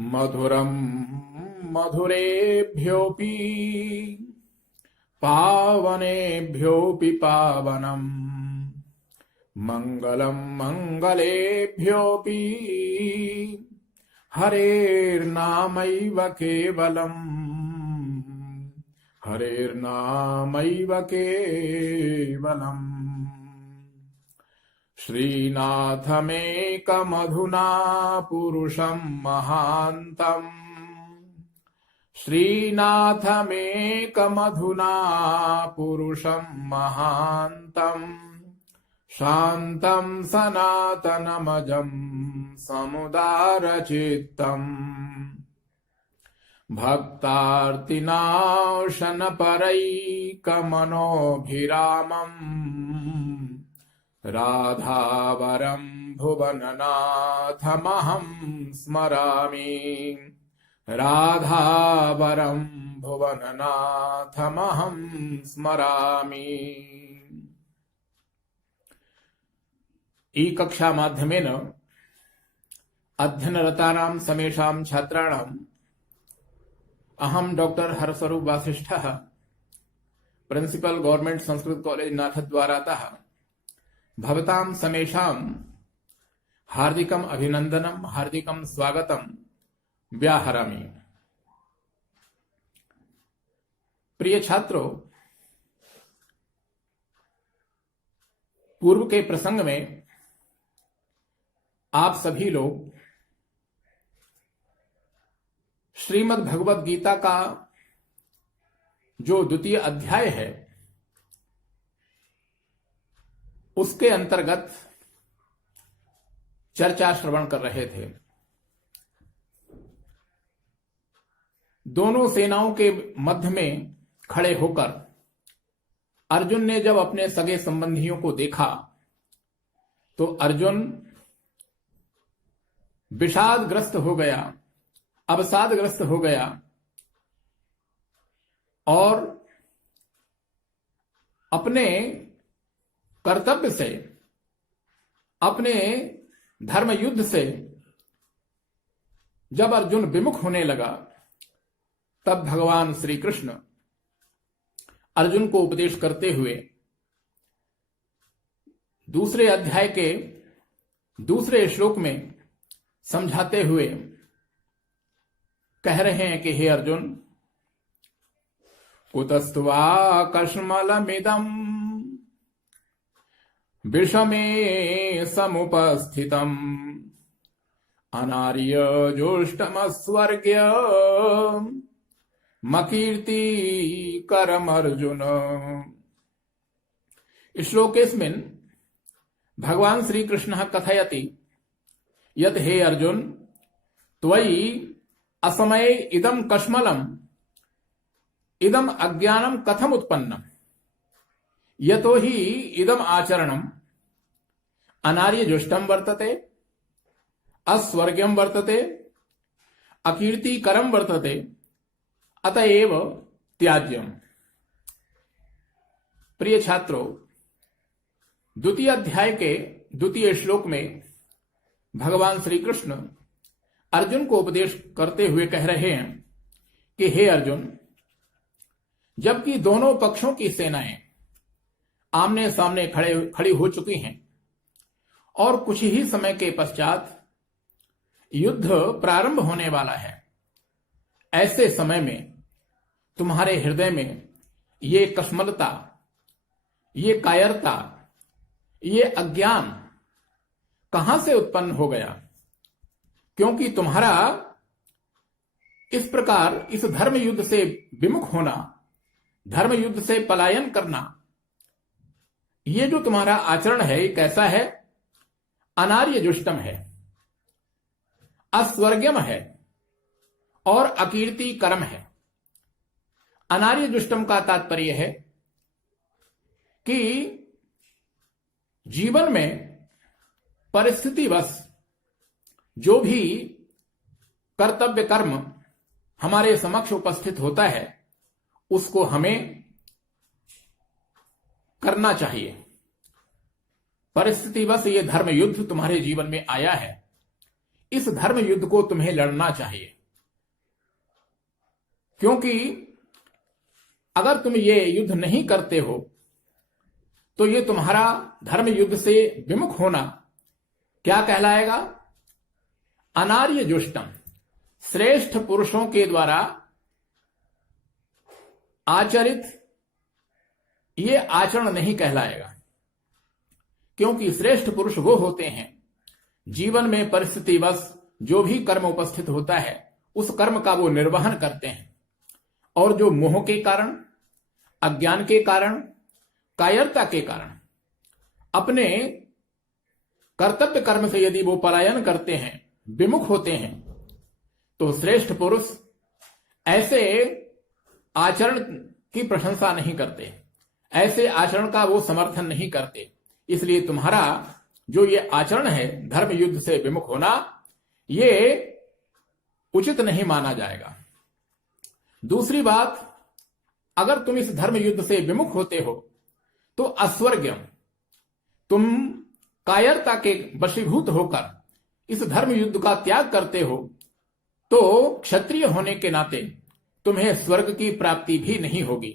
मधुरं मधुरेभ्योऽपि पावनेभ्योऽपि पावनम् मङ्गलं मङ्गलेभ्योऽपि हरेर्नामैव केवलम् हरेर्नामैव केवलम्। श्रीनाथमेकमधुना पुरुषं महान्तम् श्रीनाथमेकमधुना पुरुषं महान्तम् शान्तं सनातनमजं समुदारचित्तम् भक्तार्तिनाशनपरैकमनोभिरामम् राधावरं भुवननाथमहं स्मरामि राधावरं भुवननाथमहं स्मरामि। ई कक्षा माध्यमेन अध्ययनरतानां समेषां छात्राणाम् अहं डॉक्टर हरस्वरूप वासिष्ठः प्रिंसिपल गवर्नमेंट संस्कृत कॉलेज नाथद्वारातः भवतां समेषां हार्दिकम् अभिनंदनम् हार्दिकं स्वागतं व्याहरामि। प्रिय छात्रों, पूर्व के प्रसंग में आप सभी लोग श्रीमद् भगवद गीता का जो द्वितीय अध्याय है उसके अंतर्गत चर्चा श्रवण कर रहे थे। दोनों सेनाओं के मध्य में खड़े होकर अर्जुन ने जब अपने सगे संबंधियों को देखा तो अर्जुन विषादग्रस्त हो गया, अवसादग्रस्त हो गया और अपने कर्तव्य से, अपने धर्म युद्ध से जब अर्जुन विमुख होने लगा तब भगवान श्री कृष्ण अर्जुन को उपदेश करते हुए दूसरे अध्याय के दूसरे श्लोक में समझाते हुए कह रहे हैं कि हे अर्जुन, कुतस्त्वा कश्मलमिदं विषमे समुपस्थितम् अनार्य जोष्टमस्वर्ग्य मकीर्ति करमर्जुन। श्लोकेस्मिन् भगवान श्री कृष्णः कथयति यत् हे अर्जुन, त्वयि असमये इदं कश्मलम् इदम् अज्ञानं कथम उत्पन्नम् यतो हि इदम् आचरणम् अनार्यजुष्टं वर्तते, अस्वर्ग्यं वर्तते, अकीर्तिकरं वर्तते, अतएव त्याज्यम्। प्रिय छात्रों, द्वितीय अध्याय के द्वितीय श्लोक में भगवान श्री कृष्ण अर्जुन को उपदेश करते हुए कह रहे हैं कि हे अर्जुन, जबकि दोनों पक्षों की सेनाएं आमने सामने खड़ी हो चुकी हैं और कुछ ही समय के पश्चात युद्ध प्रारंभ होने वाला है, ऐसे समय में तुम्हारे हृदय में ये कश्मलता, ये कायरता, ये अज्ञान कहां से उत्पन्न हो गया? क्योंकि तुम्हारा इस प्रकार इस धर्म युद्ध से विमुख होना, धर्म युद्ध से पलायन करना, ये जो तुम्हारा आचरण है, ये कैसा है? अनार्य जुष्टम है, अस्वर्ग्यम है और अकीर्ति कर्म है। अनार्य जुष्टम का तात्पर्य है कि जीवन में परिस्थितिवश जो भी कर्तव्य कर्म हमारे समक्ष उपस्थित होता है उसको हमें करना चाहिए। परिस्थितिवश ये धर्म युद्ध तुम्हारे जीवन में आया है, इस धर्म युद्ध को तुम्हें लड़ना चाहिए, क्योंकि अगर तुम ये युद्ध नहीं करते हो तो ये तुम्हारा धर्म युद्ध से विमुख होना क्या कहलाएगा? अनार्य जुष्टम, श्रेष्ठ पुरुषों के द्वारा आचरित ये आचरण नहीं कहलाएगा, क्योंकि श्रेष्ठ पुरुष वो होते हैं जीवन में परिस्थितिवश जो भी कर्म उपस्थित होता है उस कर्म का वो निर्वहन करते हैं, और जो मोह के कारण, अज्ञान के कारण, कायरता के कारण अपने कर्तव्य कर्म से यदि वो पलायन करते हैं, विमुख होते हैं, तो श्रेष्ठ पुरुष ऐसे आचरण की प्रशंसा नहीं करते, ऐसे आचरण का वो समर्थन नहीं करते। इसलिए तुम्हारा जो ये आचरण है धर्म युद्ध से विमुख होना, ये उचित नहीं माना जाएगा। दूसरी बात, अगर तुम इस धर्म युद्ध से विमुख होते हो तो अस्वर्ग्यम, तुम कायरता के वशीभूत होकर इस धर्म युद्ध का त्याग करते हो तो क्षत्रिय होने के नाते तुम्हें स्वर्ग की प्राप्ति भी नहीं होगी,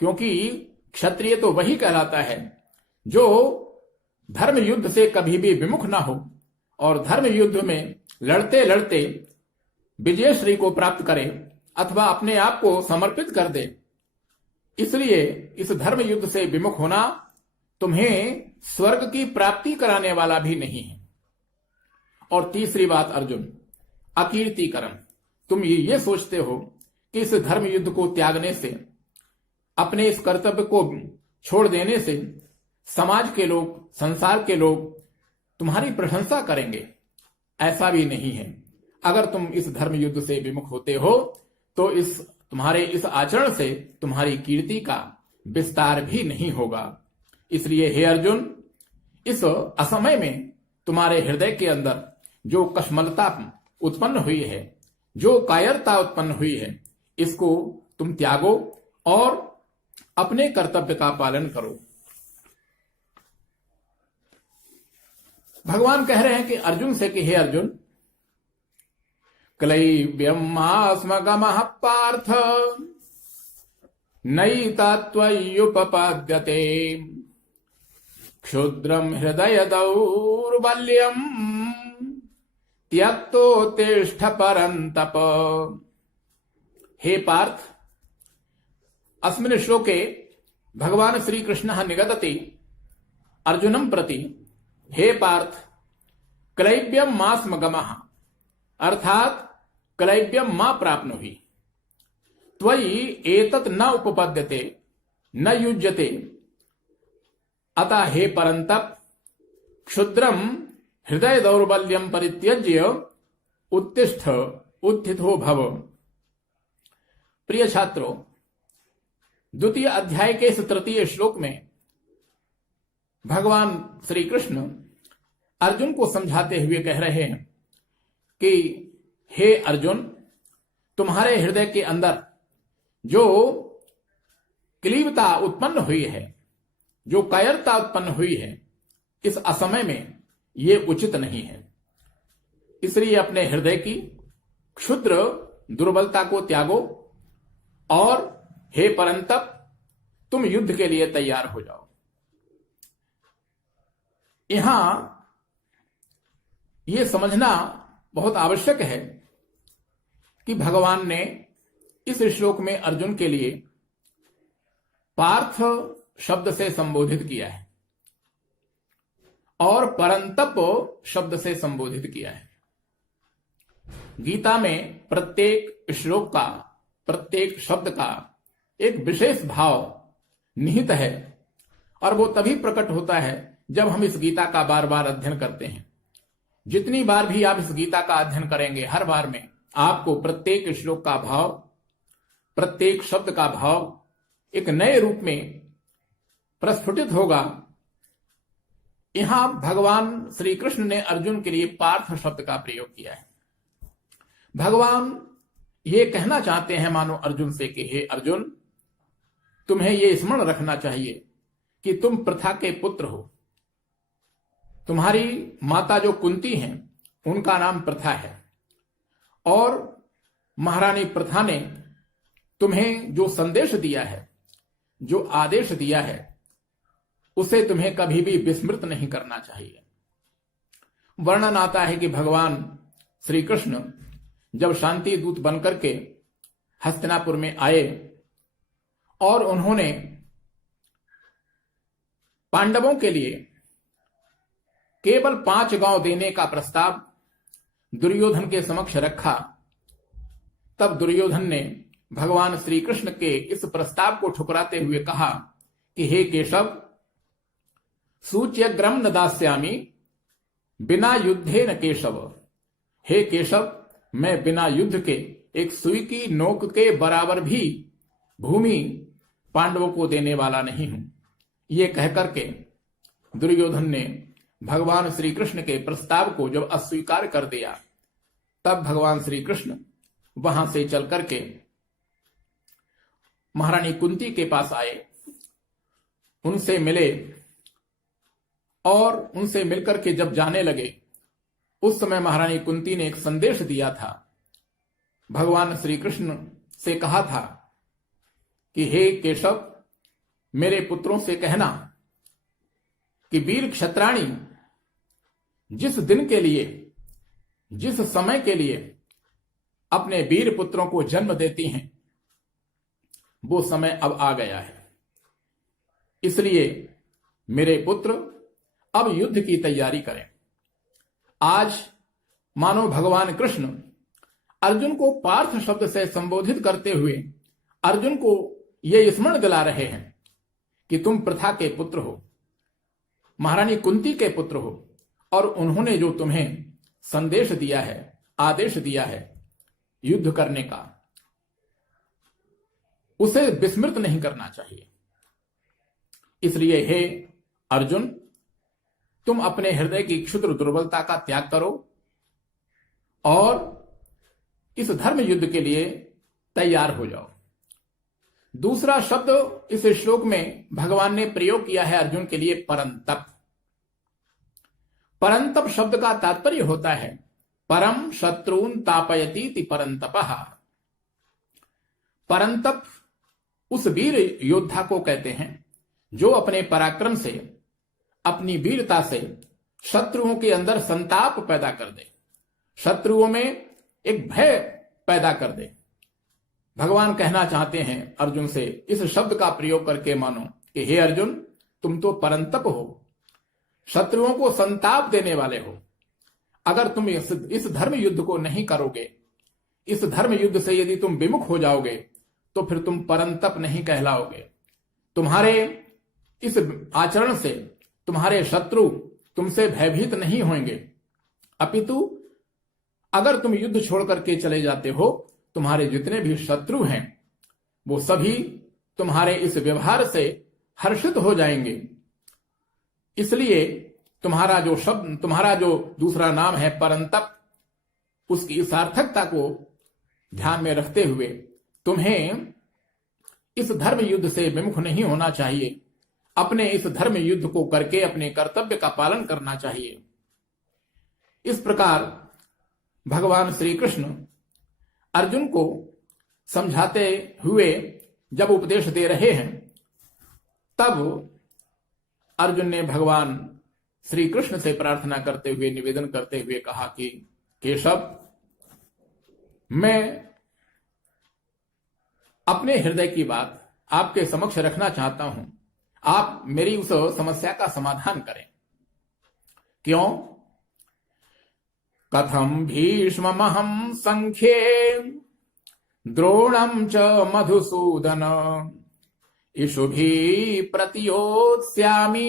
क्योंकि क्षत्रिय तो वही कहलाता है जो धर्म युद्ध से कभी भी विमुख ना हो और धर्म युद्ध में लड़ते लड़ते विजयश्री को प्राप्त करे अथवा अपने आप को समर्पित कर दे। इसलिए इस धर्म युद्ध से विमुख होना तुम्हें स्वर्ग की प्राप्ति कराने वाला भी नहीं है। और तीसरी बात अर्जुन, अकीर्तिकरम, तुम ये सोचते हो कि इस धर्म युद्ध को त्यागने से, अपने इस कर्तव्य को छोड़ देने से समाज के लोग, संसार के लोग तुम्हारी प्रशंसा करेंगे। ऐसा भी नहीं है। अगर तुम इस धर्म युद्ध से विमुख होते हो तो तुम्हारे इस आचरण से तुम्हारी कीर्ति का विस्तार भी नहीं होगा। इसलिए हे अर्जुन, इस असमय में तुम्हारे हृदय के अंदर जो कश्मलता उत्पन्न हुई है, जो कायरता उत्पन्न हुई है, इसको तुम त्यागो और अपने कर्तव्य का पालन करो। भगवान कह रहे हैं कि अर्जुन से कि हे अर्जुन, क्लैव्यमास्मगमः पार्थ नैतत्त्वय्युपपद्यते क्षुद्रम हृदय दौर्बल्यम त्यक्तोत्तिष्ठ परन्तप। हे पार्थ, अस्मिन् श्लोके भगवान श्री कृष्णः निगदति अर्जुनं प्रति, हे पार्थ, क्लैव्यम मास्मगमः, अर्थात क्लैव्यम मा प्राप्नुहि, त्वयि एतत् न उपपद्यते न युज्यते, अतः हे परन्तप क्षुद्रम हृदय दौर्बल्यम परित्यज्य उत्तिष्ठ उत्थितो भव। प्रिय छात्रों, द्वितीय अध्याय के इस तृतीय श्लोक में भगवान श्री कृष्ण अर्जुन को समझाते हुए कह रहे हैं कि हे अर्जुन, तुम्हारे हृदय के अंदर जो क्लीवता उत्पन्न हुई है, जो कायरता उत्पन्न हुई है, इस असमय में ये उचित नहीं है। इसलिए अपने हृदय की क्षुद्र दुर्बलता को त्यागो और हे परंतप, तुम युद्ध के लिए तैयार हो जाओ। यहां यह समझना बहुत आवश्यक है कि भगवान ने इस श्लोक में अर्जुन के लिए पार्थ शब्द से संबोधित किया है और परंतप शब्द से संबोधित किया है। गीता में प्रत्येक श्लोक का, प्रत्येक शब्द का एक विशेष भाव निहित है और वो तभी प्रकट होता है जब हम इस गीता का बार बार अध्ययन करते हैं। जितनी बार भी आप इस गीता का अध्ययन करेंगे, हर बार में आपको प्रत्येक श्लोक का भाव, प्रत्येक शब्द का भाव एक नए रूप में प्रस्फुटित होगा। यहां भगवान श्री कृष्ण ने अर्जुन के लिए पार्थ शब्द का प्रयोग किया है। भगवान ये कहना चाहते हैं मानो अर्जुन से कि हे अर्जुन, तुम्हें ये स्मरण रखना चाहिए कि तुम प्रथा के पुत्र हो। तुम्हारी माता जो कुंती हैं, उनका नाम प्रथा है। और महारानी प्रथा ने तुम्हें जो संदेश दिया है, जो आदेश दिया है, उसे तुम्हें कभी भी विस्मृत नहीं करना चाहिए। वर्णन आता है कि भगवान श्री कृष्ण जब शांति दूत बनकर के हस्तिनापुर में आए और उन्होंने पांडवों के लिए केवल 5 गांव देने का प्रस्ताव दुर्योधन के समक्ष रखा, तब दुर्योधन ने भगवान श्री कृष्ण के इस प्रस्ताव को ठुकराते हुए कहा कि हे केशव, सूच्यग्रम न दास्यामि बिना युद्धे न केशव। हे केशव, मैं बिना युद्ध के एक सुई की नोक के बराबर भी भूमि पांडवों को देने वाला नहीं हूं। ये कहकर के दुर्योधन ने भगवान श्री कृष्ण के प्रस्ताव को जब अस्वीकार कर दिया, तब भगवान श्री कृष्ण वहां से चल करके महारानी कुंती के पास आए, उनसे मिले और उनसे मिलकर के जब जाने लगे, उस समय महारानी कुंती ने एक संदेश दिया था। भगवान श्री कृष्ण से कहा था कि हे केशव, मेरे पुत्रों से कहना कि वीर क्षत्राणी जिस दिन के लिए, जिस समय के लिए अपने वीर पुत्रों को जन्म देती हैं, वो समय अब आ गया है। इसलिए मेरे पुत्र अब युद्ध की तैयारी करें। आज मानो भगवान कृष्ण अर्जुन को पार्थ शब्द से संबोधित करते हुए अर्जुन को यह स्मरण दिला रहे हैं कि तुम प्रथा के पुत्र हो, महारानी कुंती के पुत्र हो, और उन्होंने जो तुम्हें संदेश दिया है, आदेश दिया है युद्ध करने का, उसे विस्मृत नहीं करना चाहिए। इसलिए हे अर्जुन, तुम अपने हृदय की क्षुद्र दुर्बलता का त्याग करो और इस धर्म युद्ध के लिए तैयार हो जाओ। दूसरा शब्द इस श्लोक में भगवान ने प्रयोग किया है अर्जुन के लिए, परंतप। परंतप शब्द का तात्पर्य होता है परम शत्रुन तापयतीति परंतपः। परंतप उस वीर योद्धा को कहते हैं जो अपने पराक्रम से, अपनी वीरता से शत्रुओं के अंदर संताप पैदा कर दे, शत्रुओं में एक भय पैदा कर दे। भगवान कहना चाहते हैं अर्जुन से इस शब्द का प्रयोग करके मानो कि हे अर्जुन, तुम तो परंतप हो, शत्रुओं को संताप देने वाले हो। अगर तुम इस धर्म युद्ध को नहीं करोगे, इस धर्म युद्ध से यदि तुम विमुख हो जाओगे, तो फिर तुम परंतप नहीं कहलाओगे। तुम्हारे इस आचरण से तुम्हारे शत्रु तुमसे भयभीत नहीं होंगे, अपितु अगर तुम युद्ध छोड़ करके चले जाते हो, तुम्हारे जितने भी शत्रु हैं वो सभी तुम्हारे इस व्यवहार से हर्षित हो जाएंगे। इसलिए तुम्हारा जो शब्द, तुम्हारा जो दूसरा नाम है परंतप, उसकी सार्थकता को ध्यान में रखते हुए तुम्हें इस धर्म युद्ध से विमुख नहीं होना चाहिए। अपने इस धर्म युद्ध को करके अपने कर्तव्य का पालन करना चाहिए। इस प्रकार भगवान श्री कृष्ण अर्जुन को समझाते हुए जब उपदेश दे रहे हैं, तब अर्जुन ने भगवान श्री कृष्ण से प्रार्थना करते हुए, निवेदन करते हुए कहा कि केशव, मैं अपने हृदय की बात आपके समक्ष रखना चाहता हूं। आप मेरी उस समस्या का समाधान करें। क्यों? कथम भीष्ममहं संख्ये द्रोणं च मधुसूदन इषुभिः प्रतियोत्स्यामि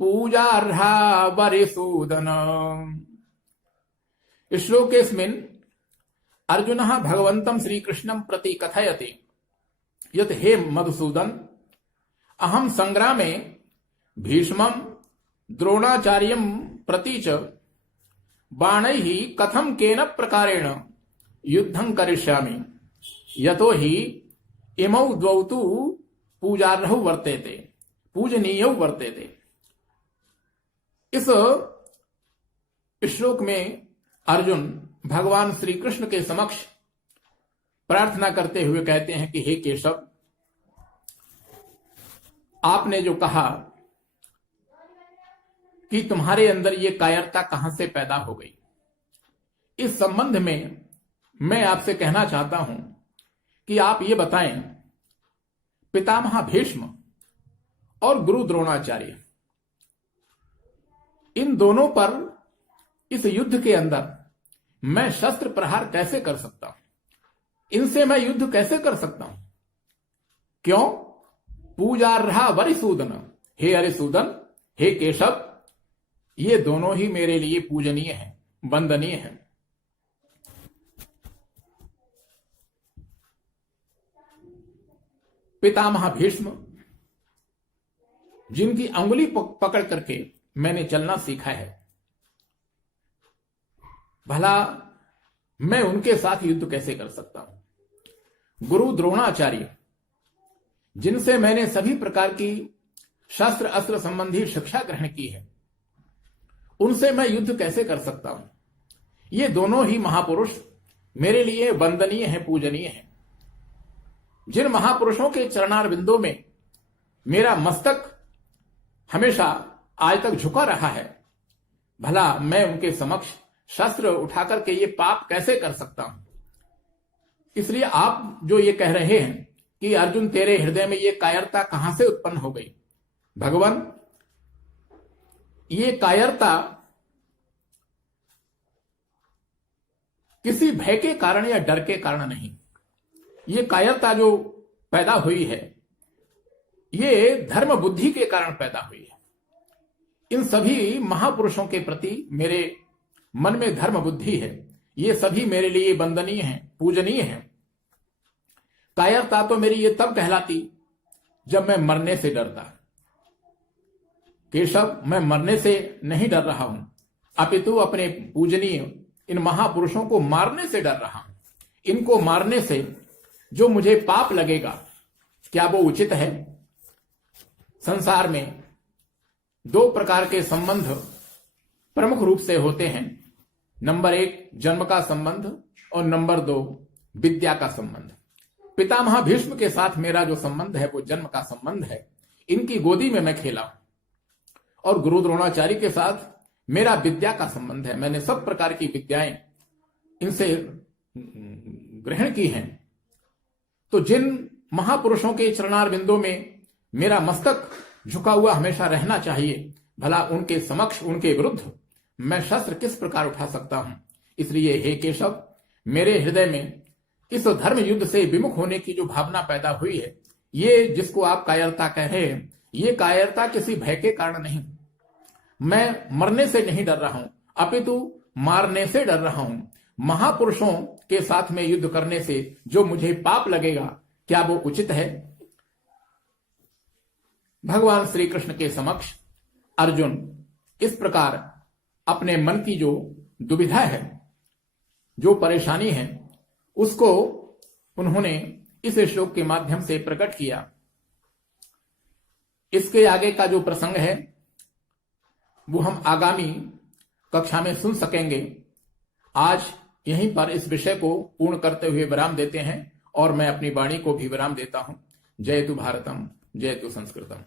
पूजार्हा वरिसूदन। श्लोकेस्मिन् अर्जुनः भगवन्तं श्रीकृष्णं प्रति कथयति यत् हे मधुसूदन, अहं संग्रामे भीष्मं द्रोणाचार्यं प्रति च बाणैः कथं केन प्रकारेण युद्धं करिष्यामि, यतो हि इमौ द्वौ तु पूजार्हौ वर्तेते, पूजनीयौ वर्तेते। इस इस श्लोक में अर्जुन भगवान श्री कृष्ण के समक्ष प्रार्थना करते हुए कहते हैं कि हे केशव, आपने जो कहा कि तुम्हारे अंदर ये कायरता कहां से पैदा हो गई, इस संबंध में मैं आपसे कहना चाहता हूं कि आप ये बताएं, पितामह भीष्म और गुरु द्रोणाचार्य, इन दोनों पर इस युद्ध के अंदर मैं शस्त्र प्रहार कैसे कर सकता हूं? इनसे मैं युद्ध कैसे कर सकता हूं? क्यों? पूजा रहा वरिसूदन, हे अरिसूदन, हे केशव, ये दोनों ही मेरे लिए पूजनीय हैं, वंदनीय हैं। पितामह भीष्म, जिनकी अंगुली पकड़ करके मैंने चलना सीखा है, भला मैं उनके साथ युद्ध कैसे कर सकता हूं? गुरु द्रोणाचार्य, जिनसे मैंने सभी प्रकार की शस्त्र अस्त्र संबंधी शिक्षा ग्रहण की है, उनसे मैं युद्ध कैसे कर सकता हूं? ये दोनों ही महापुरुष मेरे लिए वंदनीय हैं, पूजनीय हैं। जिन महापुरुषों के चरणारविंदों में मेरा मस्तक हमेशा आज तक झुका रहा है, भला मैं उनके समक्ष शस्त्र उठाकर के ये पाप कैसे कर सकता हूं? इसलिए आप जो ये कह रहे हैं कि अर्जुन तेरे हृदय में ये कायरता कहां से उत्पन्न हो गई, भगवान, ये कायरता किसी भय के कारण या डर के कारण नहीं। ये कायरता जो पैदा हुई है, ये धर्म बुद्धि के कारण पैदा हुई है। इन सभी महापुरुषों के प्रति मेरे मन में धर्म बुद्धि है, ये सभी मेरे लिए वंदनीय हैं, पूजनीय हैं। कायरता तो मेरी ये तब कहलाती जब मैं मरने से डरता। केशव, मैं मरने से नहीं डर रहा हूं, अपितु अपने पूजनीय इन महापुरुषों को मारने से डर रहा हूं। इनको मारने से जो मुझे पाप लगेगा, क्या वो उचित है? संसार में दो प्रकार के संबंध प्रमुख रूप से होते हैं। नंबर 1 जन्म का संबंध और नंबर 2 विद्या का संबंध। पितामह भीष्म के साथ मेरा जो संबंध है वो जन्म का संबंध है। इनकी गोदी में मैं खेला हूं। और गुरु द्रोणाचार्य के साथ मेरा विद्या का संबंध है। मैंने सब प्रकार की विद्याएं इनसे ग्रहण की हैं। तो जिन महापुरुषों के चरणारविंदों में मेरा मस्तक झुका हुआ हमेशा रहना चाहिए, भला उनके समक्ष, उनके विरुद्ध मैं शस्त्र किस प्रकार उठा सकता हूं? इसलिए हे केशव, मेरे हृदय में इस धर्म युद्ध से विमुख होने की जो भावना पैदा हुई है, ये जिसको आप कायरता कह रहे हैं, ये कायरता किसी भय के कारण नहीं। मैं मरने से नहीं डर रहा हूं, अपितु मारने से डर रहा हूं। महापुरुषों के साथ में युद्ध करने से जो मुझे पाप लगेगा, क्या वो उचित है? भगवान श्री कृष्ण के समक्ष अर्जुन इस प्रकार अपने मन की जो दुविधा है, जो परेशानी है, उसको उन्होंने इस श्लोक के माध्यम से प्रकट किया। इसके आगे का जो प्रसंग है वो हम आगामी कक्षा में सुन सकेंगे। आज यहीं पर इस विषय को पूर्ण करते हुए विराम देते हैं और मैं अपनी वाणी को भी विराम देता हूं। जय तु भारतम, जय तु संस्कृतम।